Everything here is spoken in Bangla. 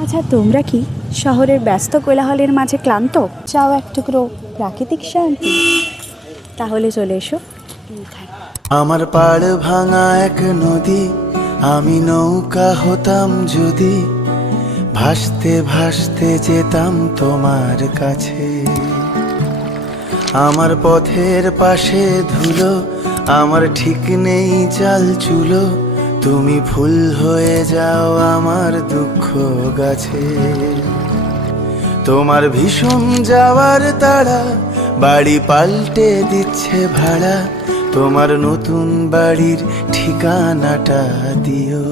আচ্ছা, তোমরা কি শহরের ব্যস্ত কোলাহলের মাঝে ক্লান্ত? চাও এক টুকরো প্রাকৃতিক শান্তি? তাহলে চলে এসো এইখানে। আমার পাড় ভাঙা এক নদী, আমি নৌকা হতাম যদি, ভাসতে ভাসতে যেতাম তোমার কাছে। আমার পথের পাশে ধুলো, আমার ঠিক নেই চাল চুলো, তুমি ফুল হয়ে যাও আমার দুঃখ গাছে। তোমার ভীষণ যাওয়ার তাড়া বাড়ি পাল্টে দিচ্ছে ভাড়া, তোমার নতুন বাড়ির ঠিকানাটা দিও।